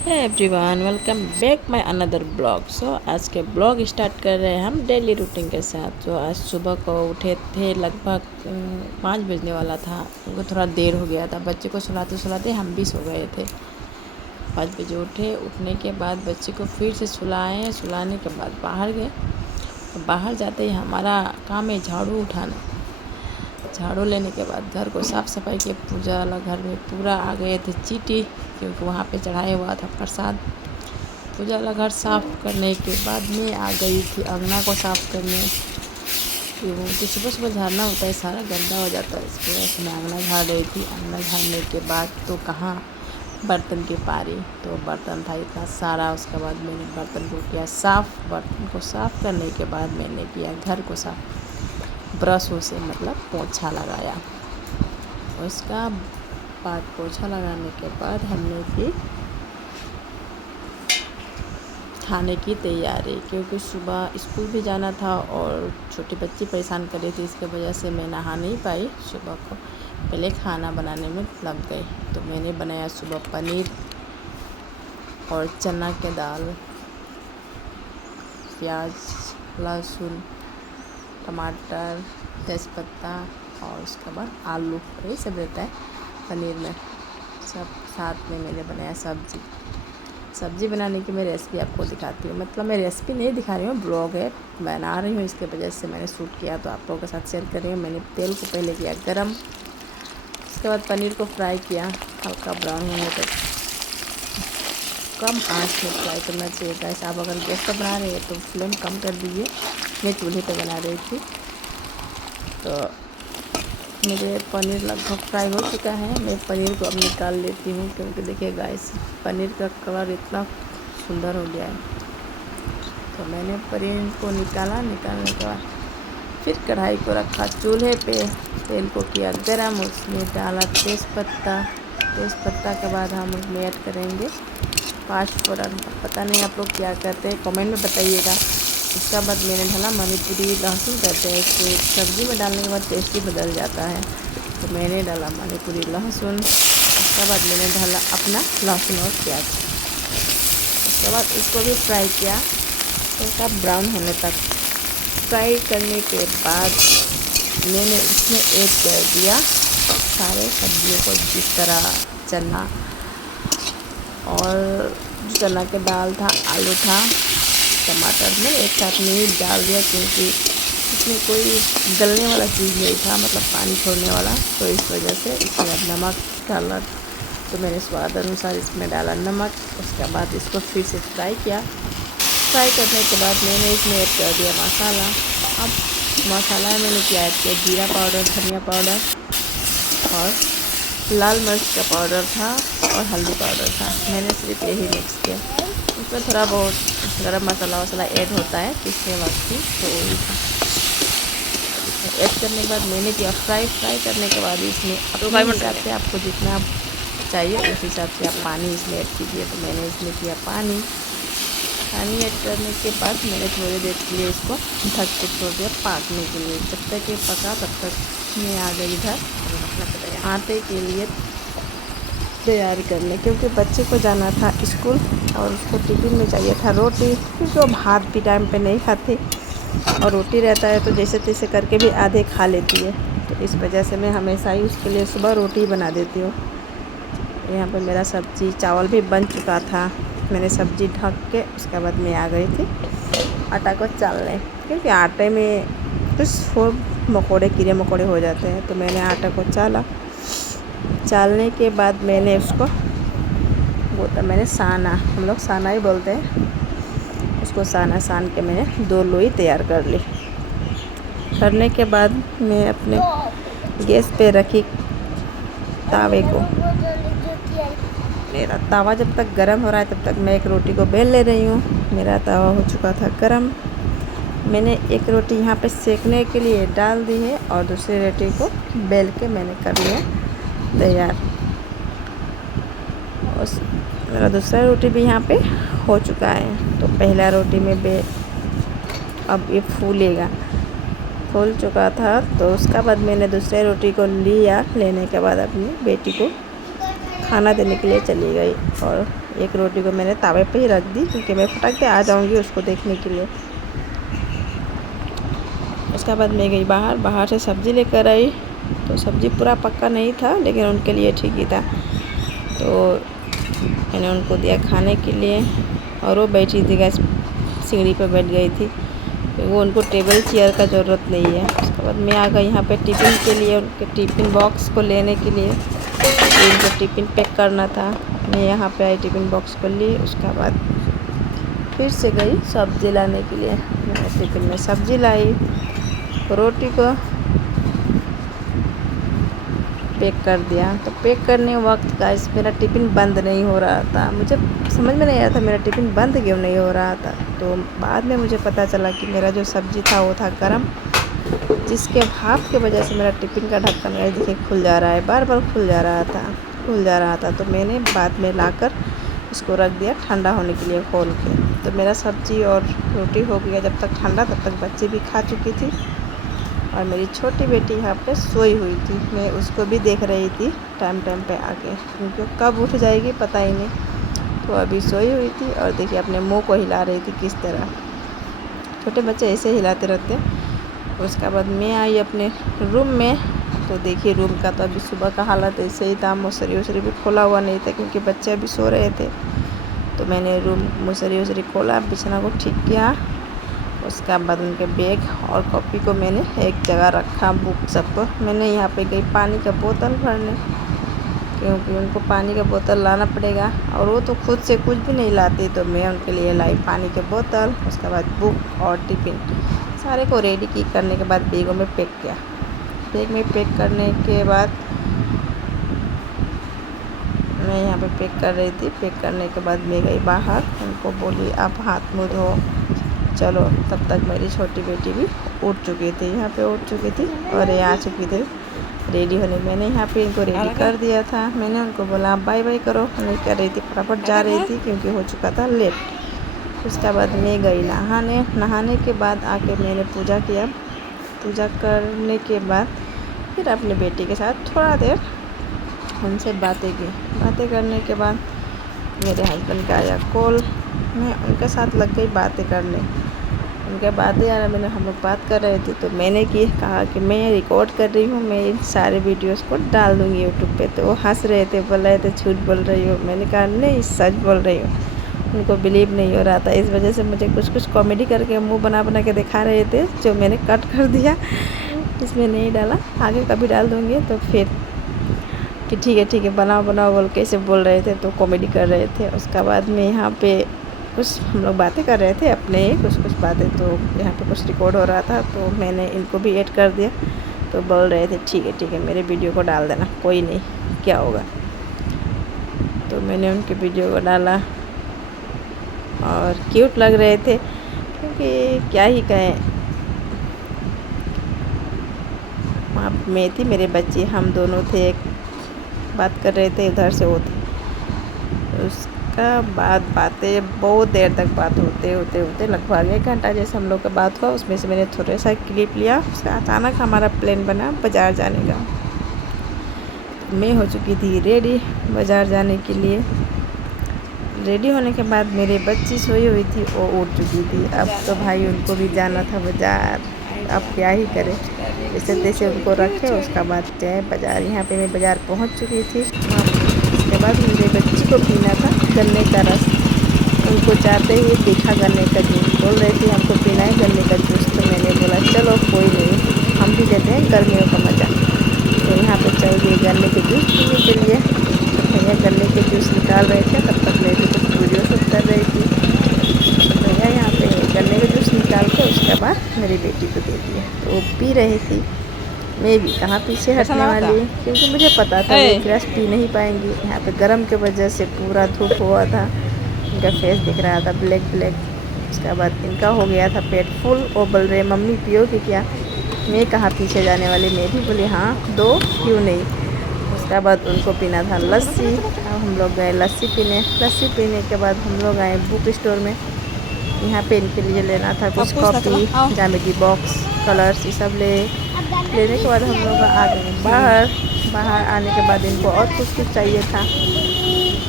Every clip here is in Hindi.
है everyone, welcome back my another blog. आज के ब्लॉग स्टार्ट कर रहे हैं हम डेली रूटीन के साथ। आज सुबह को उठे थे, लगभग 5 बजने वाला था। उनको थोड़ा देर हो गया था, बच्चे को सुलाते सुलाते हम भी सो गए थे। 5 बजे उठे। उठने के बाद बच्चे को फिर से सुलाए। सुलाने के बाद बाहर गए। तो बाहर जाते ही हमारा काम है झाड़ू उठाना। झाड़ू लेने के बाद घर को साफ़ सफाई किए। पूजा वाला घर में पूरा आ गए थे चींटी, क्योंकि वहाँ पे चढ़ाया हुआ था प्रसाद। पूजा वाला घर साफ़ करने के बाद में आ गई थी अंगना को साफ़ करने, क्योंकि सुबह सुबह झाड़ना होता है, सारा गंदा हो जाता है। इसकी वजह से मैं अंगना झाड़ रही थी। अंगना झाड़ने के बाद तो कहाँ बर्तन की पारी, तो बर्तन था इतना सारा। उसके बाद मैंने बर्तन को किया साफ़। बर्तन को साफ़ करने के बाद मैंने किया घर को साफ़, ब्रशों से मतलब पोछा लगाया। उसका बाद पोछा लगाने के बाद हमने की खाने की तैयारी, क्योंकि सुबह स्कूल भी जाना था और छोटी बच्ची परेशान कर रही थी। इसके वजह से मैं नहा नहीं पाई। सुबह को पहले खाना बनाने में लग गई। तो मैंने बनाया सुबह पनीर और चना के दाल, प्याज, लहसुन, टमाटर, तेज़पत्ता और उसके बाद आलू, यही सब रहता है पनीर में। सब साथ में मैंने बनाया सब्ज़ी बनाने की मैं रेसिपी आपको दिखाती हूँ। मतलब मैं रेसिपी नहीं दिखा रही हूँ, ब्लॉग है, बना रही हूँ। इसके वजह से मैंने शूट किया, तो आप लोगों के साथ शेयर कर रही हूँ। मैंने तेल को पहले किया गरम। उसके बाद पनीर को फ्राई किया हल्का ब्राउन होने तक। कम आंच में फ्राई करना चाहिए था। आप अगर गैस पर बना रहे हैं तो फ्लेम कम कर दीजिए। मैं चूल्हे पे बना रही थी। तो मेरे पनीर लगभग फ्राई हो चुका है। मैं पनीर को अब निकाल लेती हूँ, क्योंकि देखिए गाइस, पनीर का कलर इतना सुंदर हो गया है। तो मैंने पनीर को निकालने के बाद फिर कढ़ाई को रखा चूल्हे पे। तेल को किया गरम, उसमें डाला तेज़पत्ता के बाद हम उसमें ऐड करेंगे पाँचफोरन। पता नहीं आप लोग क्या करते हैं, कमेंट में बताइएगा। इसका बाद मैंने डाला मणिपुरी लहसुन, कहते हैं इसको। सब्ज़ी में डालने के बाद टेस्ट ही बदल जाता है। तो मैंने डाला मणिपुरी लहसुन। उसके बाद मैंने डाला अपना लहसुन और प्याज। उसके बाद इसको भी फ्राई किया हल्का ब्राउन होने तक। फ्राई करने के बाद मैंने इसमें ऐड कर दिया सारे सब्जियों को, जिस तरह चना और चना के दाल था, आलू था, टमाटर में एक साथ नहीं डाल दिया, क्योंकि इसमें कोई गलने वाला चीज़ नहीं था, मतलब पानी छोड़ने वाला। तो इस वजह से इसमें नमक डाला, तो मैंने स्वाद अनुसार इसमें डाला नमक। उसके बाद इसको फिर से फ्राई किया। फ्राई करने के बाद मैंने इसमें ऐड कर दिया मसाला। अब मसाला मैंने क्या ऐड किया, जीरा पाउडर, धनिया पाउडर और लाल मिर्च का पाउडर था और हल्दी पाउडर था। मैंने सिर्फ यही मिक्स किया। इसमें थोड़ा बहुत गरम मसाला वसाला ऐड होता है पिसने वक्त ही, तो वही था। ऐड करने के बाद मैंने किया फ्राई करने के बाद इसमें अपने हिसाब से, आपको जितना चाहिए उस हिसाब से आप पानी इसमें ऐड कीजिए। तो मैंने इसमें किया पानी ऐड करने के बाद मैंने थोड़ी देर के लिए इसको ढक के छोड़ दिया पकने के लिए। जब तक ये पका तब तक मैं आ गई इधर आटे के लिए तैयारी करने, क्योंकि बच्चे को जाना था स्कूल और उसको टिफ़िन में चाहिए था रोटी, क्योंकि वो भात भी टाइम पे नहीं खाती और रोटी रहता है तो जैसे तैसे करके भी आधे खा लेती है। तो इस वजह से मैं हमेशा ही उसके लिए सुबह रोटी बना देती हूँ। यहाँ पे मेरा सब्ज़ी चावल भी बन चुका था। मैंने सब्ज़ी ढक के उसके बाद मैं आ गई थी आटा को चालने, क्योंकि आटे में कुछ मकोड़े कीड़े मकोड़े हो जाते हैं। तो मैंने आटा को चालने के बाद मैंने उसको मैंने साना, हम लोग साना ही बोलते हैं उसको, सान के मैंने 2 लोई तैयार कर ली। करने के बाद मैं अपने गैस पे रखी तावे को। मेरा तवा जब तक गर्म हो रहा है तब तक मैं एक रोटी को बेल ले रही हूँ। मेरा तवा हो चुका था गर्म। मैंने एक रोटी यहाँ पे सेकने के लिए डाल दी है और दूसरी रोटी को बेल के मैंने कर लिया तैयार। मेरा दूसरा रोटी भी यहाँ पे हो चुका है। तो पहला रोटी में अब ये फूल चुका था। तो उसका बाद मैंने दूसरे रोटी को लिया। लेने के बाद अपनी बेटी को खाना देने के लिए चली गई और एक रोटी को मैंने तावे पे ही रख दी क्योंकि मैं फटक के आ जाऊंगी उसको देखने के लिए। उसके बाद मैं गई बाहर से सब्ज़ी लेकर आई। तो सब्ज़ी पूरा पक्का नहीं था लेकिन उनके लिए ठीक ही था, तो मैंने उनको दिया खाने के लिए। और वो बैठी थी गैस सीढ़ी पे बैठ गई थी, तो वो उनको टेबल चेयर का ज़रूरत नहीं है। उसके बाद मैं आ गई यहाँ पे टिफ़िन के लिए, उनके टिफ़िन बॉक्स को लेने के लिए। तो उनको टिफ़िन पैक करना था, मैं यहाँ पे आई टिफ़िन बॉक्स को ली। उसके बाद फिर से गई सब्ज़ी लाने के लिए। मैंने टिफ़िन में सब्ज़ी लाई, रोटी को पैक कर दिया। तो पैक करने वक्त गाइस मेरा टिफ़िन बंद नहीं हो रहा था। मुझे समझ में नहीं आया था मेरा टिफ़िन बंद क्यों नहीं हो रहा था। तो बाद में मुझे पता चला कि मेरा जो सब्ज़ी था वो था गरम, जिसके भाप की वजह से मेरा टिफ़िन का ढक्कन गाइस देखिए खुल जा रहा है, बार बार खुल जा रहा था। तो मैंने बाद में लाकर उसको रख दिया ठंडा होने के लिए खोल के। तो मेरा सब्ज़ी और रोटी हो गया जब तक ठंडा, तब तक बच्चे भी खा चुकी थी और मेरी छोटी बेटी यहाँ पे सोई हुई थी। मैं उसको भी देख रही थी टाइम पे आके, क्योंकि कब उठ जाएगी पता ही नहीं। तो अभी सोई हुई थी और देखिए अपने मुंह को हिला रही थी किस तरह, छोटे बच्चे ऐसे हिलाते रहते हैं। उसके बाद मैं आई अपने रूम में। तो देखिए रूम का तो अभी सुबह का हालत ऐसे ही था, मौसरी भी खोला हुआ नहीं था क्योंकि बच्चे अभी सो रहे थे। तो मैंने रूम मौसरी खोला, बिछना को ठीक किया। उसके बाद उनके बैग और कॉपी को मैंने एक जगह रखा, बुक सबको। मैंने यहाँ पे गई पानी का बोतल भरने, क्योंकि उनको पानी का बोतल लाना पड़ेगा और वो तो खुद से कुछ भी नहीं लाती, तो मैं उनके लिए लाई पानी के बोतल। उसके बाद बुक और टिफ़िन सारे को रेडी करने के बाद बैगों में पैक किया। बैग में पैक करने के बाद मैं यहाँ पे पैक कर रही थी। पैक करने के बाद मैं गई बाहर, उनको बोली आप हाथ मुँह धो चलो। तब तक मेरी छोटी बेटी भी उठ चुकी थी, यहाँ पे उठ चुकी थी और ये आ चुकी थी रेडी होने। मैंने यहाँ पे इनको रेडी कर दिया था। मैंने उनको बोला बाय बाय करो, नहीं कर रही थी, फटाफट जा रही थी क्योंकि हो चुका था लेट। उसके बाद मैं गई नहाने के बाद आके मैंने पूजा किया। पूजा करने के बाद फिर अपनी बेटी के साथ थोड़ा देर उनसे बातें की। बातें करने के बाद मेरे हस्बैंड का आया कॉल, मैं उनके साथ लग गई बातें करने। उनके बातें आ रहा, मैंने हम लोग बात कर रहे थे। तो मैंने कहा कि मैं रिकॉर्ड कर रही हूँ, मैं इन सारे वीडियोस को डाल दूँगी यूट्यूब पे। तो वो हंस रहे थे, बोल रहे थे झूठ बोल रही हो। मैंने कहा नहीं सच बोल रही हूँ। उनको बिलीव नहीं हो रहा था, इस वजह से मुझे कुछ कॉमेडी करके मुँह बना के दिखा रहे थे, जो मैंने कट कर दिया, इसमें नहीं डाला। आगे कभी डाल दूँगी। तो फिर कि ठीक है बनाओ बोल कैसे बोल रहे थे, तो कॉमेडी कर रहे थे। उसके बाद में यहाँ पे कुछ हम लोग बातें कर रहे थे अपने कुछ बातें, तो यहाँ पे कुछ रिकॉर्ड हो रहा था, तो मैंने इनको भी ऐड कर दिया। तो बोल रहे थे ठीक है मेरे वीडियो को डाल देना, कोई नहीं क्या होगा। तो मैंने उनके वीडियो को डाला और क्यूट लग रहे थे, क्योंकि क्या ही कहें, वहाँ मैं थी, मेरे बच्चे, हम दोनों थे, एक बात कर रहे थे, इधर से होते। उसका बाद बातें बहुत देर तक बात होते लगभग 1 घंटा जैसे हम लोग का बात हुआ। उसमें से मैंने थोड़ा सा क्लिप लिया। उसका अचानक हमारा प्लान बना बाज़ार जाने का। मैं हो चुकी थी रेडी बाज़ार जाने के लिए। रेडी होने के बाद मेरे बच्ची सोई हुई थी, वो उठ चुकी थी। अब तो भाई उनको भी जाना था बाज़ार, अब क्या ही करें, जैसे तैसे उनको रखे। उसका बाद जाए बाज़ार। यहाँ पे मैं बाज़ार पहुँच चुकी थी। उसके बाद मेरे बच्ची को पीना था गन्ने का रस। उनको जाते हुए देखा गन्ने का जूस, बोल रहे थे हमको पीना है गन्ने का जूस। तो मैंने बोला चलो कोई नहीं, हम भी लेते हैं गर्मियों का मज़ा। तो यहाँ पे चल गए गन्ने के जूस पीने के लिए। तो भैया गन्ने के जूस निकाल रहे थे, तब तक मैं भी कुछ वीडियो शूट कर रही थी। भैया यहाँ पे गन्ने का जूस निकाल के उसके बाद मेरी बेटी को दे दिया, तो वो पी रही थी। मैं भी कहाँ पीछे हटने वाली, क्योंकि मुझे पता था वो क्रश पी नहीं पाएंगी। यहाँ पे गर्म के वजह से पूरा धूप हुआ था, इनका फेस दिख रहा था ब्लैक। उसके बाद इनका हो गया था पेट फुल। वो बोल रहे मम्मी पियोगी क्या। मैं कहाँ पीछे जाने वाली, मैं भी बोली हाँ दो, क्यों नहीं। उसके बाद उनको पीना था लस्सी। अब हम लोग गए लस्सी पीने के बाद हम लोग आए बुक स्टोर में। यहाँ पे इनके लिए लेना था कुछ कॉपी, ज्यामिति बॉक्स, कलर्स, ये सब लेने के बाद हम लोग आ गए बाहर। बाहर आने के बाद इनको और कुछ चाहिए था।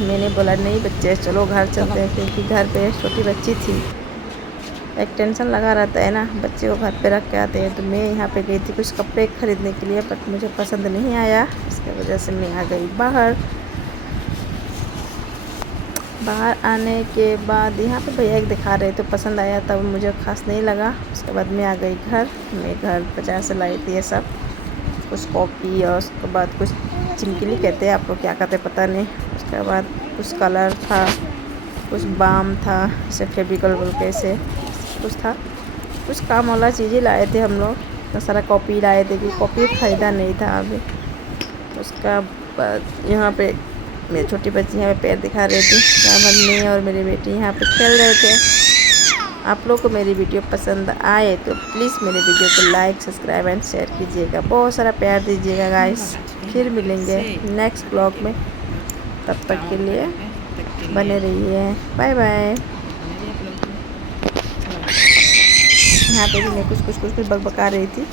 मैंने बोला नहीं बच्चे चलो घर चलते हैं, क्योंकि घर पे छोटी बच्ची थी, एक टेंशन लगा रहता है ना, बच्चे को घर पे रख के आते हैं। तो मैं यहाँ पे गई थी कुछ कपड़े ख़रीदने के लिए, बट मुझे पसंद नहीं आया, इसकी वजह से मैं आ गई बाहर। बाहर आने के बाद यहाँ पे भैया एक दिखा रहे तो पसंद आया, तब मुझे खास नहीं लगा। उसके बाद मैं आ गई घर। मैं घर बाजार से लाई थी ये सब, कुछ कॉपी और उसके बाद कुछ चिमकिली कहते हैं, आप लोग क्या कहते हैं पता नहीं। उसके बाद कुछ कलर था, कुछ बाम था, जैसे फेविकॉल बोल के ऐसे कुछ था, कुछ काम वाला चीज़ें लाए थे हम लोग। तो सारा कॉपी लाए थे कि कॉपी ख़रीदा नहीं था अभी। उसका बाद यहाँ पे मेरी छोटी बच्ची यहाँ पे पैर दिखा रही थी, मम्मी और मेरी बेटी यहाँ पे खेल रहे थे। आप लोग को मेरी वीडियो पसंद आए तो प्लीज़ मेरे वीडियो को लाइक सब्सक्राइब एंड शेयर कीजिएगा, बहुत सारा प्यार दीजिएगा गाइस। फिर मिलेंगे नेक्स्ट ब्लॉग में, तब तक के लिए बने रहिए, बाय बाय। यहाँ पे भी मैं कुछ बकबका रही थी।